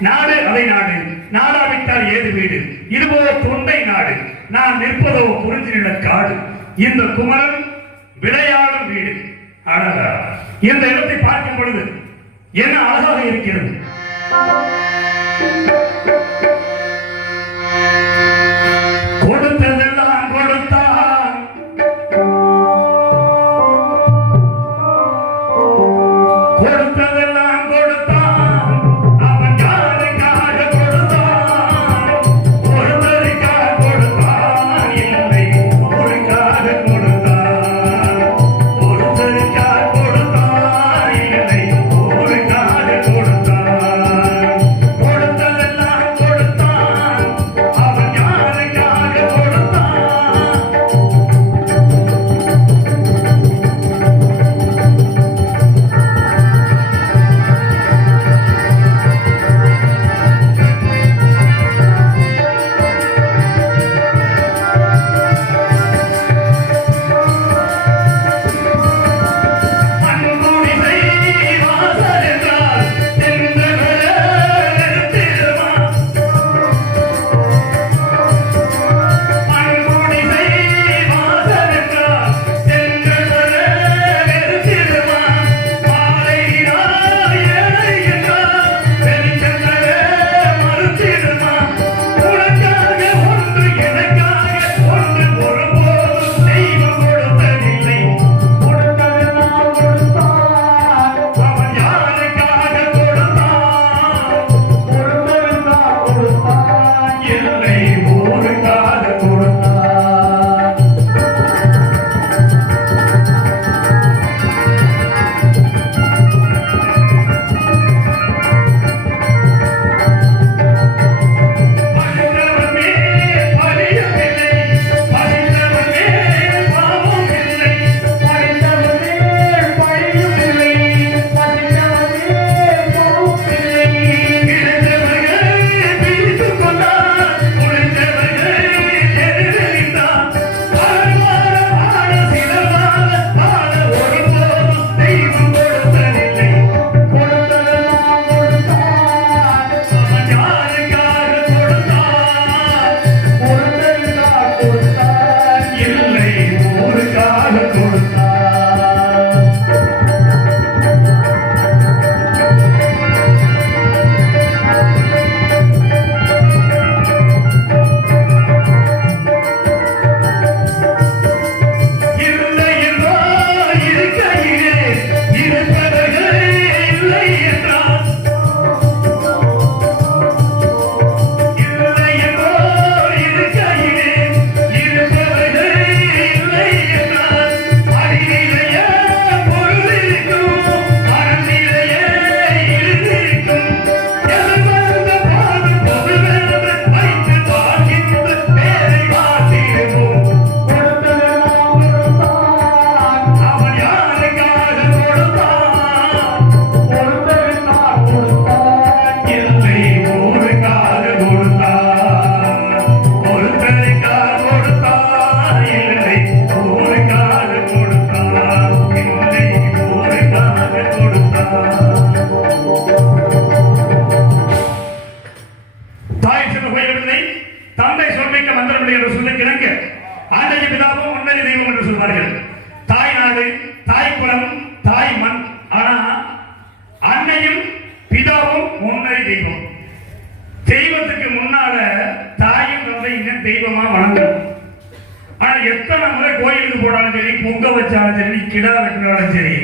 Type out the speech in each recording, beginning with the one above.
நாடு அதை நாடு. நாடாவிட்டால் ஏது வீடு? இதுபோல தொண்டை நாடு. நான் நிற்பதோ குறிஞ்சி காடு. இந்த குமரன் விளையாடும் வீடு. அழகா. இந்த இடத்தை பார்க்கும் பொழுது என்ன அழகாக இருக்கிறது? தந்தையும் தெய்வமா வணங்கணும் ஆனா எத்தனை முறை கோயிலுக்கு போனாலும் சரி பொங்க வச்சாலும் சரி கிடா வெட்டினாலும் சரி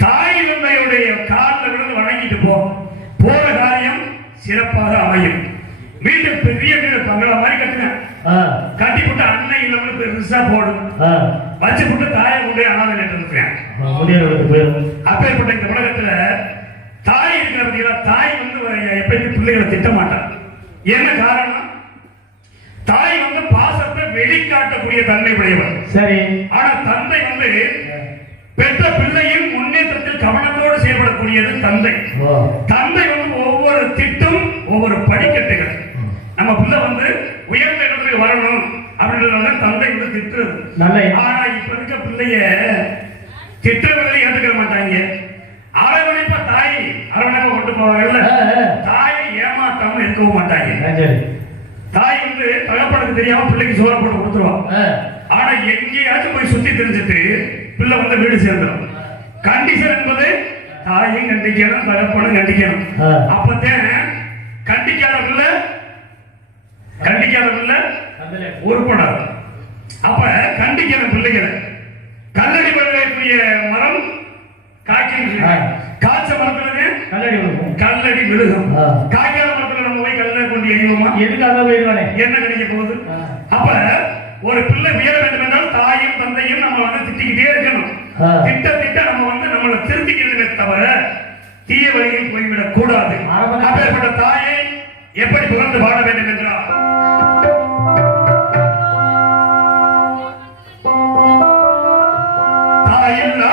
தாய் தந்தையுடைய காலில் விழுந்து வணங்கிட்டு போ. போற காரியம் சிறப்பாக அமையும். வீட்டு பெரிய வீடு பங்களா மாதிரி கட்டினேன். கட்டி போட்டு அன்னை இல்லம்னு பெருசா போடும். வச்சு போட்டு தாயை கொண்டு அனாதை இருக்கிறேன் அப்பேற்பட்ட இந்த உலகத்துல தாய் இருக்கிற தாய் வந்து எப்பயுமே பிள்ளைகளை திட்ட மாட்டான். என்ன காரணம்? தாய் வந்து பாசத்தை வெளிக்காட்டக்கூடிய தன்மை உடையவர் சரி. ஆனா தந்தை வந்து பெற்ற பிள்ளையின் முன்னேற்றத்தில் கவனத்தோடு செயல்படக்கூடியது தந்தை. தந்தை வந்து ஒவ்வொரு திட்டும் ஒவ்வொரு படிக்கட்டுகள். நம்ம பிள்ளை வந்து உயர்ந்த இடத்துக்கு வரணும் அப்படின்றத தந்தை வந்து திட்டுறது. ஆனா இப்ப இருக்க பிள்ளைய திட்டங்களை பிள்ளைக்கு சோற போட்டு கொடுத்துருவான். ஆனா எங்கேயாச்சும் போய் சுத்தி தெரிஞ்சுட்டு பிள்ளை வந்து வீடு சேர்ந்துடும் கண்டிஷன் என்பது தாயும் கண்டிக்கணும் தகப்பனும் கண்டிக்கணும். ஆ. அப்பதான் கண்டிக்காத பிள்ளை கண்டிக்காத பிள்ளை உருப்படாது. அப்ப கண்டிக்கிற பிள்ளைகளை கல்லடி வரக்கூடிய மரம் காய்க்கும். காய்ச்ச மரத்துல கல்லடி கல்லடி விழுகும். காய்க்காத மரத்துல நம்ம போய் கல்ல கொண்டு எதுக்காக போயிடுவானே என்ன கிடைக்க போகுது. அப்ப ஒரு பிள்ளை உயர வேண்டும் என்றால் தாயும் தந்தையும் நம்ம வந்து திட்டிக்கிட்டே இருக்கணும். திட்ட திட்ட நம்ம வந்து நம்மளை திருத்திக்கிறதுமே தவிர தீய வழியில் போய்விடக் கூடாது. அப்பேற்பட்ட தாயை எப்படி புகழ்ந்து பாட வேண்டும் என்றால்? தாயில்லா